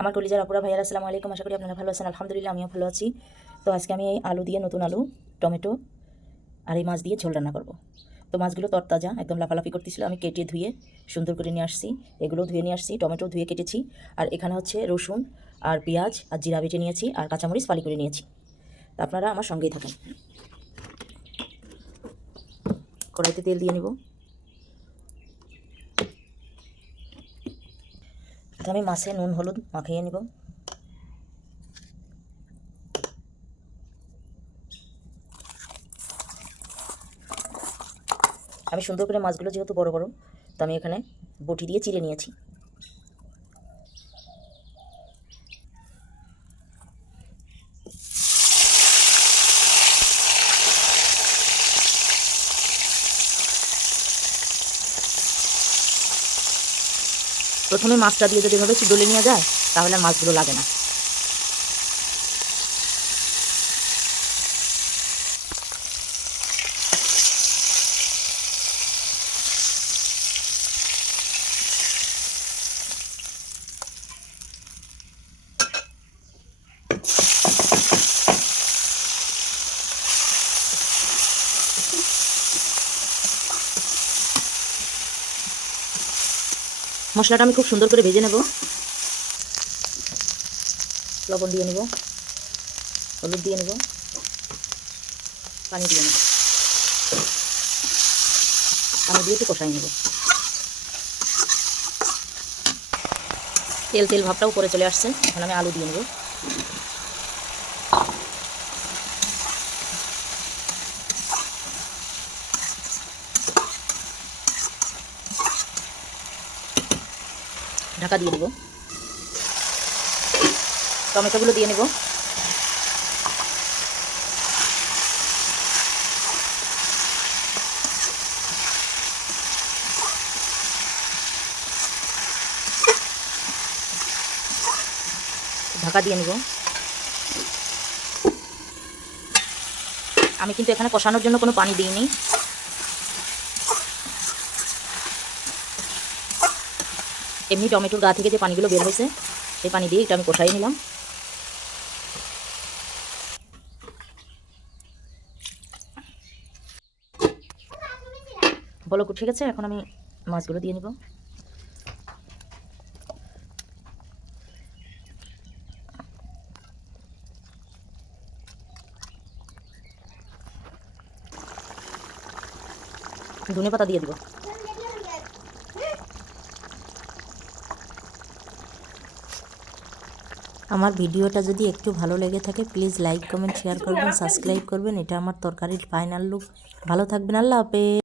আমার কলিজার আপুরা, ভাইয়ার, আসসালামু আলাইকুম। আশা করি আপনারা ভালো আছেন। আলহামদুলিল্লাহ, আমিও ভালো আছি। তো আজকে আমি এই আলু দিয়ে নতুন আলু, টমেটো আর এই মাছ দিয়ে ঝোল রান্না করব। তো মাছগুলো তরতাজা, একদম লাফালাফি করতেছিল। আমি কেটে ধুয়ে সুন্দর করে নিয়ে আসছি। এগুলো ধুয়ে নিয়ে আসছি, টমেটো ধুয়ে কেটেছি। আর এখানে হচ্ছে রসুন আর পেঁয়াজ আর জিরা বেটে নিয়েছি আর কাঁচামরিচ ফালি করে নিয়েছি। তা আপনারা আমার সঙ্গেই থাকেন। কড়াইতে তেল দিয়ে নেব। আমি মাছে নুন, হলুদ মাখিয়ে নিব। আমি সুন্দর করে মাছগুলো যেহেতু বড় বড়, তো আমি এখানে বটি দিয়ে চিড়ে নিয়েছি। প্রথমে মাছটা দিয়ে যদি এভাবে ডলে নিয়ে যায় তাহলে মাছগুলো লাগে না। মশলাটা আমি খুব সুন্দর করে ভেজে নেব। লবণ দিয়ে নেব, হলুদ দিয়ে নেব, পানি দিয়ে নেব। পানি দিয়ে একটু কষাই নেব। তেল তেল ভাবটাও করে চলে আসছে। এখন আমি আলু দিয়ে নেব। ঢাকা দিয়ে দেব। টমেটোগুলো দিয়ে নেব। ঢাকা দিয়ে নেব। আমি কিন্তু এখানে কষানোর জন্য কোনো পানি দিইনি। এমনি টমেটোর গা থেকে যে পানিগুলো বের হয়েছে, সেই পানি দিয়ে এটা আমি কষাই নিলাম। বলো ঠিক আছে, এখন আমি মাছগুলো দিয়ে নিব। ধনে পাতা দিয়ে দিব। আমার ভিডিওটা যদি একটু ভালো লেগে থাকে প্লিজ লাইক কমেন্ট শেয়ার করবেন সাবস্ক্রাইব করবেন। এটা আমার তরকারির ফাইনাল লুক ভালো থাকবেন, আল্লাহ হাফেজ।